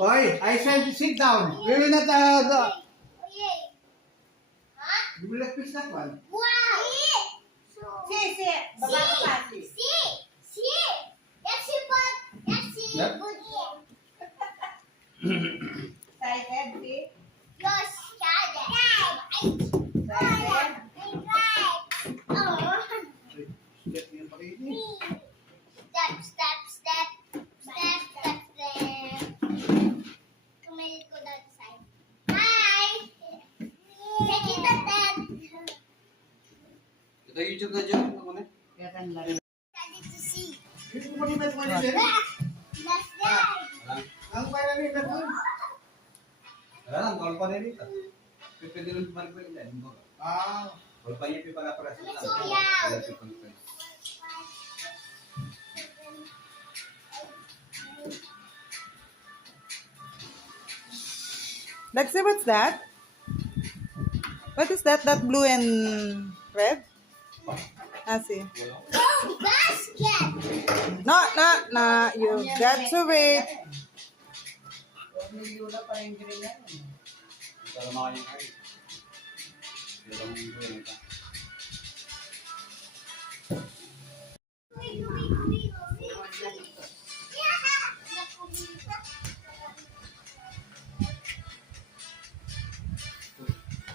Oi, I said sit down. We will not we will not fix that one. Si. Baba ka pa, si. Yep. Side head, si. Get me pa rin. Step. Kumalit ko doon sa side. Hi! Take it at that. Ito YouTube na dyan. Ako na. Gatan lang. Ready to see. Hindi ko manimat mo din. Let's go. Ang pala rin na doon. Wala lang. Kawal pa na rito. Pwede rin balik pa rin. Ah, Kawal pa niya para para sa Lexi, what's that? What is that? That blue and red? I see. Oh, basket. No. You got to wait. Nilula pa rin green yan. Para makanya kayo. Ito lang yung buwan ito.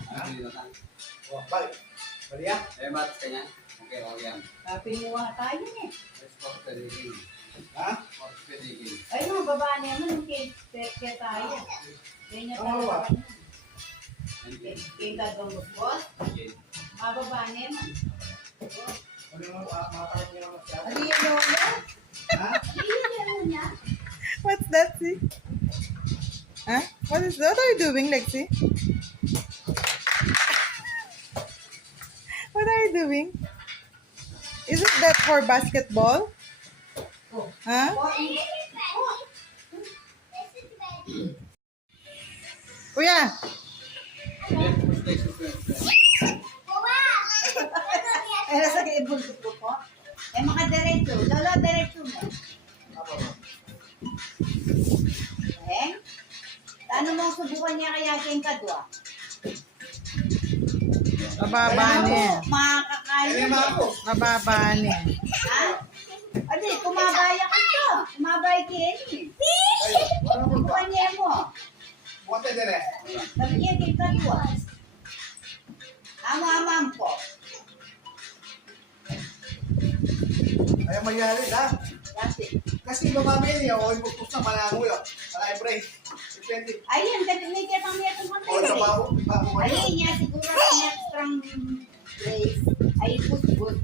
Ano pinilitan? oh, balik. Balik ya. Eh, batas kanya? Okay, okay yan. Pinguha tayo eh. Let's go to the game. Ha? Let's go to the game. Ay, mga baba niya man, kaya tayo. Kaya niya tayo. Kaya doon boss. Okay. Mga baba niya man. Ano yung makapalit niya naman siya? Ano yung lola? Ha? Ano niya? What's that, see? Huh? What are you doing, Lexi? What are you doing? Isn't that for basketball? Huh? Kuya, Then, first place is first. Eh, nasa kaibulto ko po. Eh, mga diretso. Lolo, diretso mo. Eh? Ano mo subukan niya kaya kayong kadwa? mababa niya. Makakakain. Ano yung mga po? Mababa niya. Ha? Adi, kumabay ako ito. Kumabay kayo eh. Ay, wala mo ba? Subukan niya mo. Buwan tayo din eh. Nabigyan kayong kadwa. Ama-amam po. Ayaw magyari ha. Kasi, Kasi babami niya, o ipupus na malango yun. Para i-break. Depende. ayun, may kitang itong O konti. trabaho. Trabaho mo yun. Ayun niya, siguro ang next strong place ay pusbus.